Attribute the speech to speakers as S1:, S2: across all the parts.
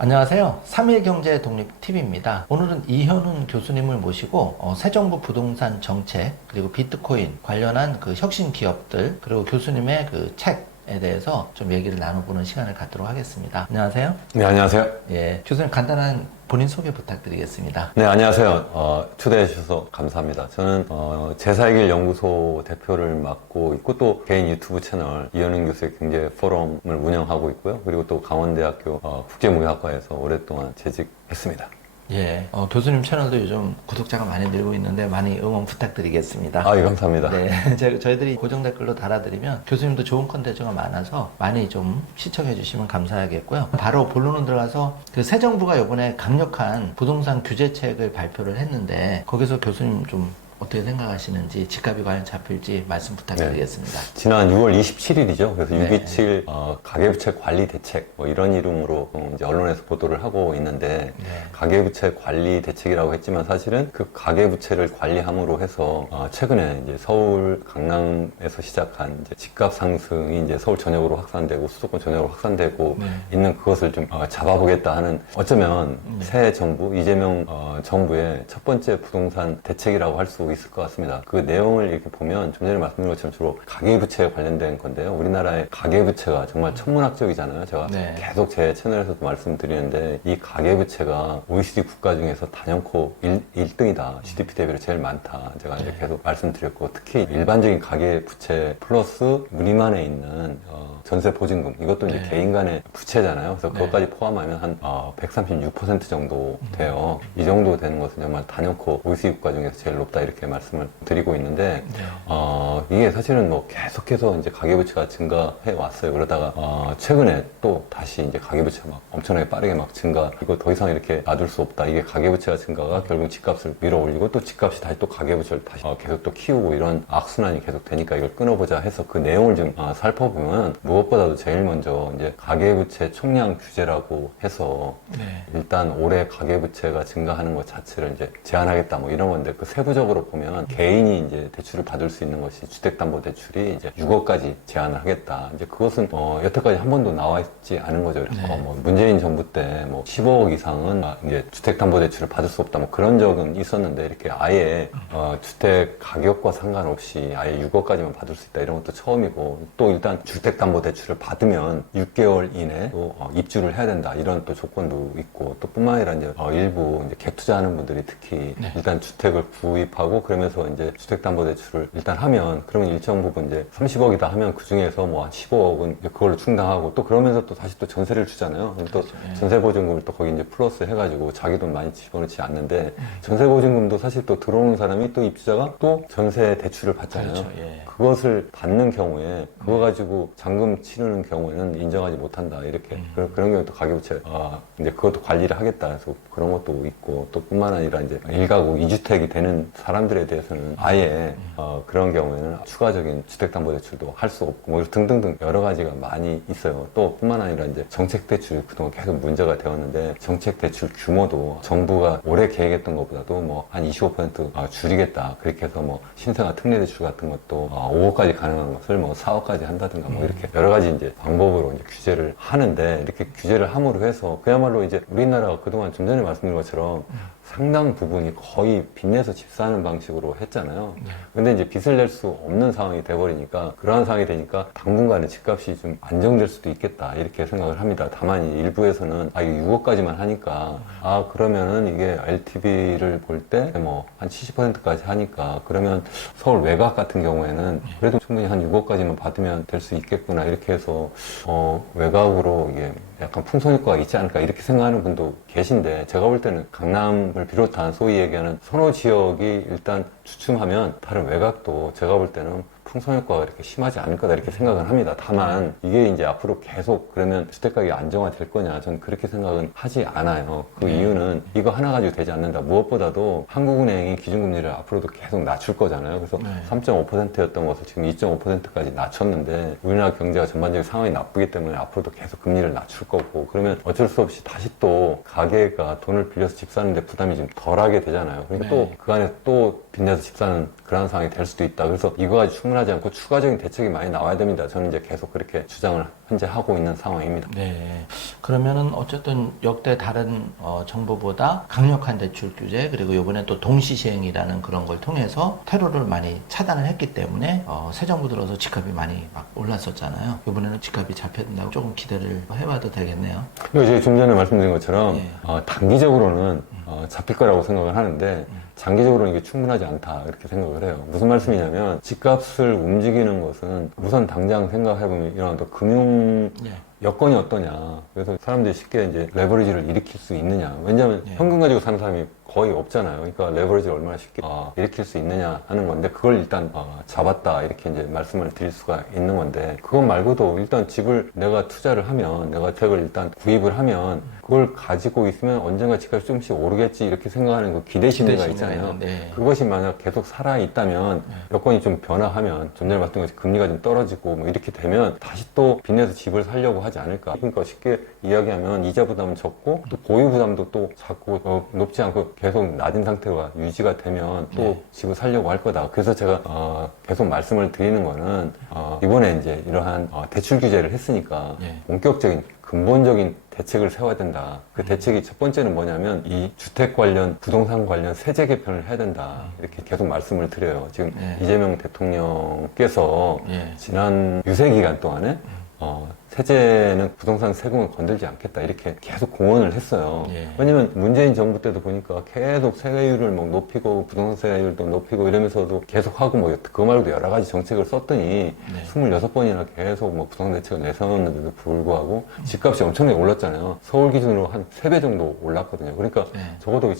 S1: 안녕하세요. 3일경제 독립TV입니다. 오늘은 이현훈 교수님을 모시고 어, 새 정부 부동산 정책 그리고 비트코인 관련한 그 혁신 기업들 그리고 교수님의 그 책 에 대해서 좀 얘기를 나눠보는 시간을 갖도록 하겠습니다. 안녕하세요.
S2: 네, 안녕하세요.
S1: 예, 교수님 간단한 본인 소개 부탁드리겠습니다.
S2: 네, 안녕하세요. 어, 초대해 주셔서 감사합니다. 저는 어, 제사의길 연구소 대표를 맡고 있고 또 개인 유튜브 채널 이현웅 교수의 경제 포럼을 운영하고 있고요. 그리고 또 강원대학교 어, 국제무역학과에서 오랫동안 재직했습니다.
S1: 예, 어, 교수님 채널도 요즘 구독자가 많이 늘고 있는데 많이 응원 부탁드리겠습니다.
S2: 아, 예, 감사합니다.
S1: 네, 제- 저희들이 고정 댓글로 달아드리면 교수님도 좋은 컨텐츠가 많아서 많이 좀 시청해 주시면 감사하겠고요. 바로 본론으로 들어가서 그 새 정부가 이번에 강력한 부동산 규제책을 발표를 했는데 거기서 교수님 좀 어떻게 생각하시는지 집값이 과연 잡힐지 말씀 부탁드리겠습니다.
S2: 지난 6월 27일이죠. 그래서
S1: 네.
S2: 627 어, 가계부채 관리 대책 뭐 이런 이름으로 어, 이제 언론에서 보도를 하고 있는데
S1: 네.
S2: 가계부채 관리 대책이라고 했지만 사실은 그 가계부채를 관리함으로 해서 어, 최근에 이제 서울 강남에서 시작한 이제 집값 상승이 이제 서울 전역으로 확산되고 수도권 전역으로 확산되고
S1: 네.
S2: 있는 그것을 좀 어, 잡아보겠다 하는 어쩌면
S1: 네.
S2: 새 정부 이재명 어, 정부의 첫 번째 부동산 대책이라고 할수 있을 것 같습니다. 그 내용을 이렇게 보면 좀 전에 말씀드린 것처럼 주로 가계부채에 관련된 건데요. 우리나라의 가계부채가 정말 천문학적이잖아요. 제가
S1: 네.
S2: 계속 제 채널에서도 말씀드리는데 이 가계부채가 OECD 국가 중에서 단연코 1, 등이다 GDP 대비로 제일 많다. 제가 이제
S1: 네.
S2: 계속 말씀드렸고 특히 일반적인 가계부채 플러스 우리만에 있는 어, 전세 보증금 이것도 이제
S1: 네.
S2: 개인 간의 부채잖아요. 그래서
S1: 네.
S2: 그것까지 포함하면 한 어, 136% 정도 돼요. 이 정도 되는 것은 정말 단연코 OECD 국가 중에서 제일 높다 이렇게 말씀을 드리고 있는데
S1: 네.
S2: 어, 이게 사실은 뭐 계속해서 이제 가계부채가 증가해 왔어요. 그러다가, 어, 최근에 또 다시 이제 가계부채가 막 엄청나게 빠르게 막 증가, 이거 더 이상 이렇게 놔둘 수 없다. 이게 가계부채가 증가가 결국 집값을 밀어 올리고 또 집값이 다시 또 가계부채를 다시 어, 계속 또 키우고 이런 악순환이 계속 되니까 이걸 끊어보자 해서 그 내용을 좀 어, 살펴보면 무엇보다도 제일 먼저 이제 가계부채 총량 규제라고 해서
S1: 네.
S2: 일단 올해 가계부채가 증가하는 것 자체를 이제 제한하겠다 뭐 이런 건데 그 세부적으로 보면 개인이 이제 대출을 받을 수 있는 것이 주택담보대출이 이제 6억까지 제한을 하겠다. 이제 그것은 어 여태까지 한 번도 나와 있지 않은 거죠. 그래서
S1: 네.
S2: 어, 뭐 문재인 정부 때 뭐 15억 이상은 아, 이제 주택담보대출을 받을 수 없다 뭐 그런 적은 있었는데 이렇게 아예 어 주택 가격과 상관없이 아예 6억까지만 받을 수 있다 이런 것도 처음이고 또 일단 주택담보대출을 받으면 6개월 이내 또 어, 입주를 해야 된다 이런 또 조건도 있고 또 뿐만 아니라 이제 어, 일부 이제 갭 투자하는 분들이 특히
S1: 네.
S2: 일단 주택을 구입하고 그러면서 이제 주택담보대출을 일단 하면 그러면 일정 부분 이제 30억이다 하면 그 중에서 뭐 한 15억은 그걸로 충당하고 또 그러면서 또 다시 또 전세를 주잖아요. 그럼 또
S1: 그렇죠. 예.
S2: 전세보증금을 또 거기 이제 플러스 해가지고 자기 돈 많이 집어넣지 않는데 전세보증금도 사실 또 들어오는 사람이 또 입주자가 또 전세 대출을 받잖아요.
S1: 그렇죠. 예.
S2: 그것을 받는 경우에 그거 가지고 잔금 치르는 경우에는 인정하지 못한다 이렇게
S1: 음.
S2: 그, 런 경우 또 가계부채 아 이제 그것도 관리를 하겠다 해서 그런 것도 있고 또 뿐만 아니라 이제 일가구 이주택이 되는 사람 들에 대해서는 아예
S1: 음.
S2: 어, 그런 경우에는 추가적인 주택담보대출도 할 수 없고 뭐 등등등 여러 가지가 많이 있어요 또 뿐만 아니라 이제 정책대출이 그동안 계속 문제가 되었는데 정책대출 규모도 정부가 올해 계획했던 것보다도 뭐 한 25% 어, 줄이겠다 그렇게 해서 뭐 신생아 특례대출 같은 것도 어, 5억까지 가능한 것을 뭐 4억까지 한다든가 뭐 이렇게 여러 가지 이제 방법으로 이제 규제를 하는데 이렇게 규제를 함으로 해서 그야말로 이제 우리나라가 그동안 좀 전에 말씀드린 것처럼 상당 부분이 거의 빚내서 집 사는 방식으로 했잖아요. 근데 이제 빚을 낼 수 없는 상황이 돼버리니까 그러한 상황이 되니까 당분간은 집값이 좀 안정될 수도 있겠다 이렇게 생각을 합니다. 다만 이 일부에서는 아 이거 6억까지만 하니까 아 그러면은 이게 LTV를 볼 때 뭐 한 70%까지 하니까 그러면 서울 외곽 같은 경우에는 그래도 충분히 한 6억까지만 받으면 될 수 있겠구나 이렇게 해서 어 외곽으로 이게 약간 풍선 효과가 있지 않을까 이렇게 생각하는 분도 계신데 제가 볼 때는 강남 을 비롯한 소위 얘기하는 선호 지역이 일단 주춤하면 다른 외곽도 제가 볼 때는 풍선 효과가 이렇게 심하지 않을 거다 이렇게 생각을 합니다. 다만 이게 이제 앞으로 계속 그러면 주택 가격이 안정화될 거냐 저는 그렇게 생각은 하지 않아요. 그 이유는 이거 하나 가지고 되지 않는다. 무엇보다도 한국은행이 기준금리를 앞으로도 계속 낮출 거잖아요. 그래서
S1: 네.
S2: 3.5%였던 것을 지금 2.5%까지 낮췄는데 우리나라 경제가 전반적인 상황이 나쁘기 때문에 앞으로도 계속 금리를 낮출 거고 그러면 어쩔 수 없이 다시 또 가게가 돈을 빌려서 집 사는데 부담이 좀 덜하게 되잖아요. 그러니까
S1: 네.
S2: 또그 안에 또 빚내서 집 사는 그런 상황이 될 수도 있다. 그래서 이거 가지고 충분하지 않고 추가적인 대책이 많이 나와야 됩니다. 저는 이제 계속 그렇게 주장을 현재 하고 있는 상황입니다.
S1: 네. 그러면은 어쨌든 역대 다른 어, 정부보다 강력한 대출 규제 그리고 이번에 또 동시 시행이라는 그런 걸 통해서 테러를 많이 차단을 했기 때문에 어, 새 정부 들어서 집값이 많이 막 올랐었잖아요. 이번에는 집값이 잡혀진다고 조금 기대를 해봐도 되겠네요.
S2: 그리고 이제 좀 전에 말씀드린 것처럼
S1: 예.
S2: 어, 단기적으로는 어, 잡힐 거라고 생각을 하는데 장기적으로는 이게 충분하지 않다 이렇게 생각을 해요. 무슨 말씀이냐면 집값을 움직이는 것은 우선 당장 생각해보면 이런 또 금융
S1: 예.
S2: 여건이 어떠냐. 그래서 사람들이 쉽게 이제 레버리지를 일으킬 수 있느냐. 왜냐하면
S1: 예.
S2: 현금 가지고 사는 사람이 거의 없잖아요. 그러니까 레버리지를 얼마나 쉽게 어, 일으킬 수 있느냐 하는 건데 그걸 일단 어, 잡았다 이렇게 이제 말씀을 드릴 수가 있는 건데 그것 말고도 일단 집을 내가 투자를 하면 내가 택을 일단 구입을 하면 그걸 가지고 있으면 언젠가 집값이 조금씩 오르겠지 이렇게 생각하는 그 기대 심리가 있잖아요.
S1: 네.
S2: 그것이 만약 계속 살아 있다면 여건이 좀 변화하면 좀 전에 말씀드린 것처럼 금리가 좀 떨어지고 뭐 이렇게 되면 다시 또 빚내서 집을 살려고 하지 않을까. 그러니까 쉽게 이야기하면 이자 부담은 적고 또 보유 부담도 또 자꾸 어, 높지 않고 계속 낮은 상태가 유지가 되면 또
S1: 네.
S2: 집을 살려고 할 거다. 그래서 제가 어, 계속 말씀을 드리는 거는 어, 이번에 이제 이러한 어, 대출 규제를 했으니까
S1: 네.
S2: 본격적인 근본적인 대책을 세워야 된다. 그 대책이 첫 번째는 뭐냐면 이 주택 관련, 부동산 관련 세제 개편을 해야 된다. 이렇게 계속 말씀을 드려요. 지금
S1: 네.
S2: 이재명 대통령께서
S1: 예.
S2: 지난 유세 기간 동안에 어, 세제는 부동산 세금을 건들지 않겠다 이렇게 계속 공언을 했어요.
S1: 예.
S2: 왜냐면 문재인 정부 때도 보니까 계속 세율을 막 높이고 부동산 세율도 높이고 이러면서도 계속 하고 뭐 그거 말고도 여러 가지 정책을 썼더니
S1: 네.
S2: 26번이나 계속 뭐 부동산 대책을 내세웠는데도 불구하고 집값이 엄청나게 올랐잖아요. 서울 기준으로 한 3배 정도 올랐거든요. 그러니까
S1: 네.
S2: 적어도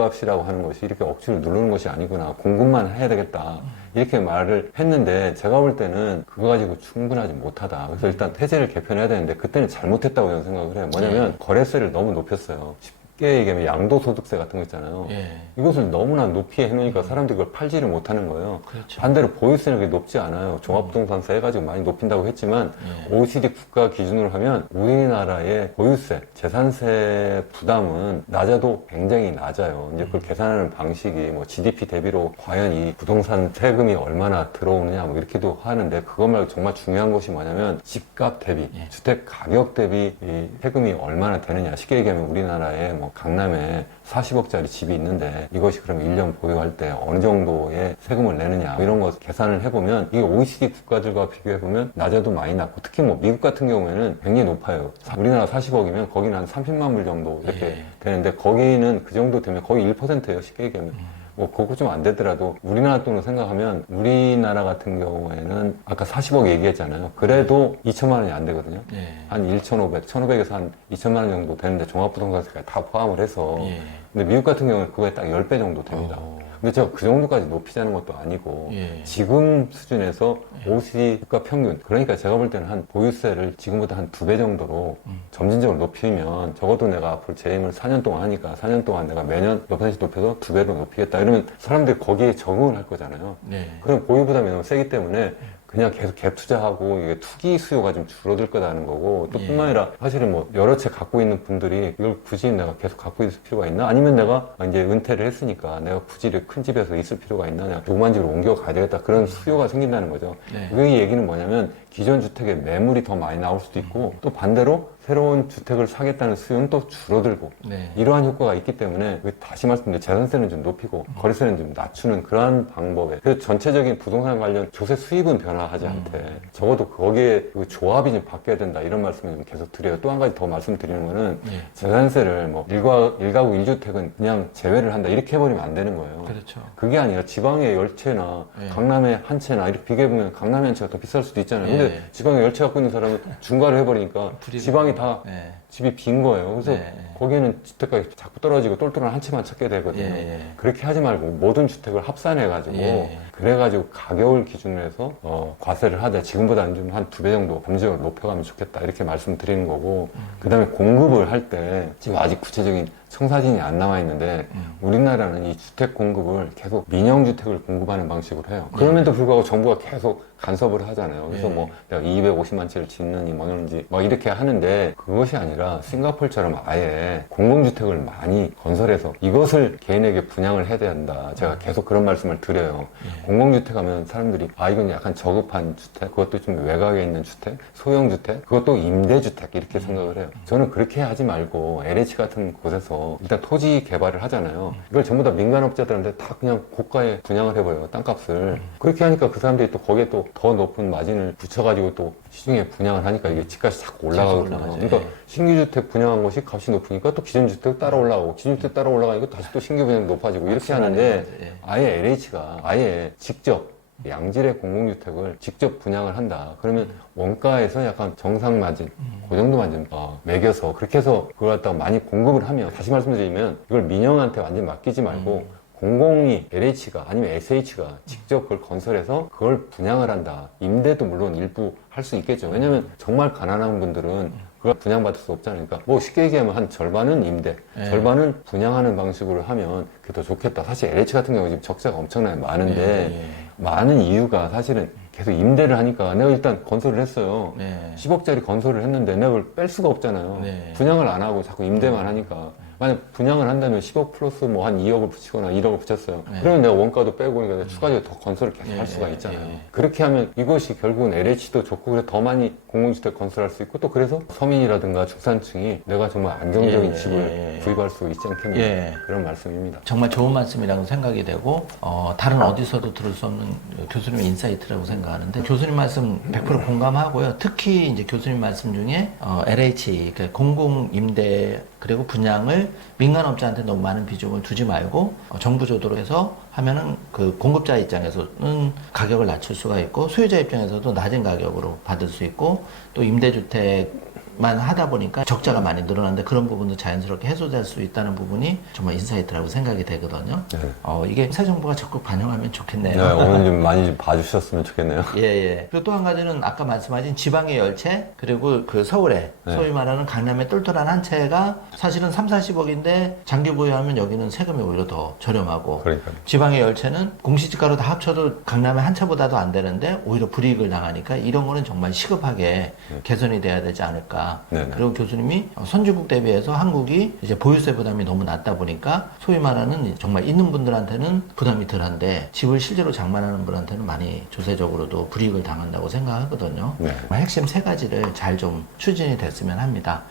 S2: 집값이라고 하는 것이 이렇게 억지로 누르는 것이 아니구나. 공급만 해야 되겠다. 이렇게 말을 했는데 제가 볼 때는 그거 가지고 충분하지 못하다. 그래서 일단 태제를 개편해야 되는데 그때는 잘못했다고 저는 생각을 해요. 뭐냐면 거래세를 너무 높였어요. 쉽게 얘기하면 양도소득세 같은 거 있잖아요.
S1: 예.
S2: 이것을 너무나 높이 해놓으니까 사람들이 그걸 팔지를 못하는 거예요.
S1: 그렇죠.
S2: 반대로 보유세는 그렇게 높지 않아요. 종합부동산세 해가지고 많이 높인다고 했지만
S1: 예.
S2: OECD 국가 기준으로 하면 우리나라의 보유세, 재산세 부담은 낮아도 굉장히 낮아요. 이제 그걸 계산하는 방식이 뭐 GDP 대비로 과연 이 부동산 세금이 얼마나 들어오느냐 뭐 이렇게도 하는데 그것 말고 정말 중요한 것이 뭐냐면 집값 대비,
S1: 예.
S2: 주택 가격 대비 이 세금이 얼마나 되느냐. 쉽게 얘기하면 우리나라에 뭐 강남에 40억짜리 집이 있는데 이것이 그럼 1년 보유할 때 어느 정도의 세금을 내느냐 뭐 이런 거 계산을 해보면 이게 OECD 국가들과 비교해보면 낮아도 많이 낮고 특히 뭐 미국 같은 경우에는 굉장히 높아요. 우리나라 40억이면 거기는 한 30만 불 정도 이렇게
S1: 예.
S2: 되는데 거기는 그 정도 되면 거의 1%예요 쉽게 얘기하면. 뭐 그거 좀 안 되더라도 우리나라 돈으로 생각하면 우리나라 같은 경우에는 아까 40억 얘기했잖아요. 그래도 2천만 원이 안 되거든요.
S1: 예.
S2: 한 1,500, 1,500에서 한 2천만 원 정도 되는데 종합부동산세까지 다 포함을 해서
S1: 예.
S2: 근데 미국 같은 경우는 그거에 딱 10배 정도 됩니다.
S1: 오.
S2: 근데 제가 그 정도까지 높이자는 것도 아니고
S1: 예.
S2: 지금 수준에서 OECD 국가 평균 그러니까 제가 볼 때는 한 보유세를 지금보다 한 두 배 정도로
S1: 음.
S2: 점진적으로 높이면 적어도 내가 앞으로 재임을 4년 동안 하니까 4년 동안 내가 매년 몇 퍼센트 높여서 두 배로 높이겠다 이러면 사람들이 거기에 적응을 할 거잖아요.
S1: 네.
S2: 그럼 보유 부담이 너무 세기 때문에 그냥 계속 갭 투자하고 이게 투기 수요가 좀 줄어들 거다는 거고 또
S1: 예.
S2: 뿐만 아니라 사실은 뭐 여러 채 갖고 있는 분들이 이걸 굳이 내가 계속 갖고 있을 필요가 있나? 아니면 내가 이제 은퇴를 했으니까 내가 굳이 이렇게 큰 집에서 있을 필요가 있나? 내가 조그만 집으로 옮겨 가야 되겠다. 그런 수요가 생긴다는 거죠.
S1: 네.
S2: 그 얘기는 뭐냐면 기존 주택에 매물이 더 많이 나올 수도 있고 또 반대로 새로운 주택을 사겠다는 수요는 또 줄어들고
S1: 네.
S2: 이러한 효과가 있기 때문에 그 다시 말씀드려 재산세는 좀 높이고 거래세는 좀 낮추는 그러한 방법에 그래서 전체적인 부동산 관련 조세 수입은 변화하지 않되 적어도 거기에 그 조합이 좀 바뀌어야 된다 이런 말씀을 좀 계속 드려요 또 한 가지 더 말씀드리는 거는
S1: 예.
S2: 재산세를 뭐 일가, 일가구 일주택은 그냥 제외를 한다 이렇게 해버리면 안 되는 거예요
S1: 그렇죠.
S2: 그게 아니라 지방의 열 채나
S1: 예.
S2: 강남의 한 채나 이렇게 비교해보면 강남의 한 채가 더 비쌀 수도 있잖아요 근데
S1: 예.
S2: 지방에 열 채 갖고 있는 사람은 중과를 해버리니까 지방이 다
S1: 네.
S2: 집이 빈 거예요. 그래서
S1: 네.
S2: 거기에는 주택가격이 자꾸 떨어지고 똘똘한 한 채만 찾게 되거든요.
S1: 예, 예.
S2: 그렇게 하지 말고 모든 주택을 합산해가지고
S1: 예.
S2: 그래가지고 가격을 기준으로 해서 어, 과세를 하되 지금보다는 좀 한 두 배 정도 범죄적으로 높여가면 좋겠다 이렇게 말씀드리는 거고
S1: 음.
S2: 그 다음에 공급을 할 때 지금 아직 구체적인 청사진이 안 나와 있는데
S1: 음.
S2: 우리나라는 이 주택 공급을 계속 민영 주택을 공급하는 방식으로 해요.
S1: 네.
S2: 그럼에도 불구하고 정부가 계속 간섭을 하잖아요. 그래서
S1: 예.
S2: 뭐 내가 250만 채를 짓느니 뭐는지 막 이렇게 하는데 그것이 아니라 아니라 싱가폴처럼 아예 공공주택을 많이 건설해서 이것을 개인에게 분양을 해야 된다. 제가 계속 그런 말씀을 드려요. 공공주택 하면 사람들이 아 이건 약간 저급한 주택, 그것도 좀 외곽에 있는 주택, 소형 주택, 그것도 임대주택 이렇게 생각을 해요. 저는 그렇게 하지 말고 LH 같은 곳에서 일단 토지 개발을 하잖아요. 이걸 전부 다 민간업자들한테 다 그냥 고가에 분양을 해버려요. 땅값을. 그렇게 하니까 그 사람들이 또 거기에 또 더 높은 마진을 붙여가지고 또 시중에 분양을 하니까 이게 집값이 자꾸 올라가거든요.
S1: 올라가죠.
S2: 그러니까
S1: 예. 신규
S2: 신규 주택 분양한 곳이 값이 높으니까 또 기존 주택 따라 올라가고 기존 주택 따라 올라가니까 다시 또 신규 분양 높아지고 이렇게 하는데
S1: 예.
S2: 아예 LH가 아예 직접 양질의 공공주택을 직접 분양을 한다. 그러면 원가에서 약간 정상 마진, 그 정도 마진 어, 매겨서 그렇게 해서 그걸 갖다가 많이 공급을 하면 다시 말씀드리면 이걸 민영한테 완전 맡기지 말고 공공이 LH가 아니면 SH가 직접 그걸 건설해서 그걸 분양을 한다. 임대도 물론 일부 할 수 있겠죠. 왜냐면 정말 가난한 분들은 그걸 분양받을 수 없잖아요. 그러니까 뭐 쉽게 얘기하면 한 절반은 임대,
S1: 예.
S2: 절반은 분양하는 방식으로 하면 그게 더 좋겠다. 사실 LH 같은 경우 지금 적자가 엄청나게 많은데
S1: 예, 예.
S2: 많은 이유가 사실은 계속 임대를 하니까 내가 일단 건설을 했어요.
S1: 네.
S2: 10억짜리 건설을 했는데 내가 그걸 뺄 수가 없잖아요.
S1: 네.
S2: 분양을 안 하고 자꾸 임대만 하니까. 만약 분양을 한다면 10억 플러스 뭐 한 2억을 붙이거나 1억을 붙였어요.
S1: 네.
S2: 그러면 내가 원가도 빼고 그러니까 내가 추가적으로 더 건설을 계속
S1: 예,
S2: 할 수가
S1: 예,
S2: 있잖아요.
S1: 예.
S2: 그렇게 하면 이것이 결국은 LH도 좋고 그래서 더 많이 공공주택 건설할 수 있고 또 그래서 서민이라든가 중산층이 내가 정말 안정적인
S1: 예,
S2: 집을
S1: 예, 예.
S2: 구입할 수 있지 않겠냐
S1: 예.
S2: 그런 말씀입니다.
S1: 정말 좋은 말씀이라고 생각이 되고 어, 다른 어디서도 들을 수 없는 교수님의 인사이트라고 생각하는데 교수님 말씀 100% 공감하고요. 특히 이제 교수님 말씀 중에 어, LH 그러니까 공공 임대 그리고 분양을 민간업자한테 너무 많은 비중을 두지 말고 어, 정부 주도로 해서 하면은 그 공급자 입장에서는 가격을 낮출 수가 있고 소유자 입장에서도 낮은 가격으로 받을 수 있고 또 임대주택 만 하다 보니까 적자가 많이 늘어났는데 그런 부분도 자연스럽게 해소될 수 있다는 부분이 정말 인사이트라고 생각이 되거든요.
S2: 네.
S1: 어, 이게 새 정부가 적극 반영하면 좋겠네요.
S2: 네, 오늘 좀 많이 좀 봐주셨으면 좋겠네요.
S1: 예, 예. 그리고 또 한 가지는 아까 말씀하신 지방의 열채, 그리고 그 서울에,
S2: 네.
S1: 소위 말하는 강남의 똘똘한 한 채가 사실은 3, 40억인데 장기 보유하면 여기는 세금이 오히려 더 저렴하고,
S2: 그러니까요.
S1: 지방의 열채는 공시지가로 다 합쳐도 강남의 한 채보다도 안 되는데 오히려 불이익을 당하니까 이런 거는 정말 시급하게 개선이 돼야 되지 않을까.
S2: 네. 네네.
S1: 그리고 교수님이 선진국 대비해서 한국이 이제 보유세 부담이 너무 낮다 보니까 소위 말하는 정말 있는 분들한테는 부담이 덜한데 집을 실제로 장만하는 분한테는 많이 조세적으로도 불이익을 당한다고 생각하거든요.
S2: 네.
S1: 핵심 세 가지를 잘 좀 추진이 됐으면 합니다.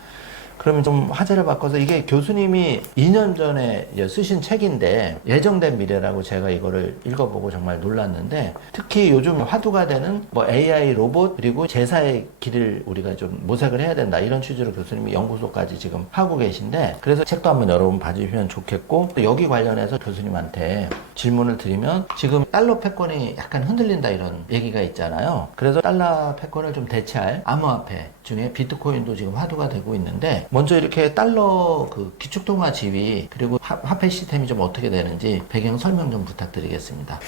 S1: 그러면 좀 화제를 바꿔서 이게 교수님이 2년 전에 쓰신 책인데 예정된 미래라고 제가 이거를 읽어보고 정말 놀랐는데 특히 요즘 화두가 되는 뭐 AI 로봇 그리고 제사의 길을 우리가 좀 모색을 해야 된다 이런 취지로 교수님이 연구소까지 지금 하고 계신데 그래서 책도 한번 여러분 봐주시면 좋겠고 또 여기 관련해서 교수님한테 질문을 드리면 지금 달러 패권이 약간 흔들린다 이런 얘기가 있잖아요. 그래서 달러 패권을 좀 대체할 암호화폐 중에 비트코인도 지금 화두가 되고 있는데 먼저 이렇게 달러 그 기축통화 지위 그리고 화- 화폐 시스템이 좀 어떻게 되는지 배경 설명 좀 부탁드리겠습니다.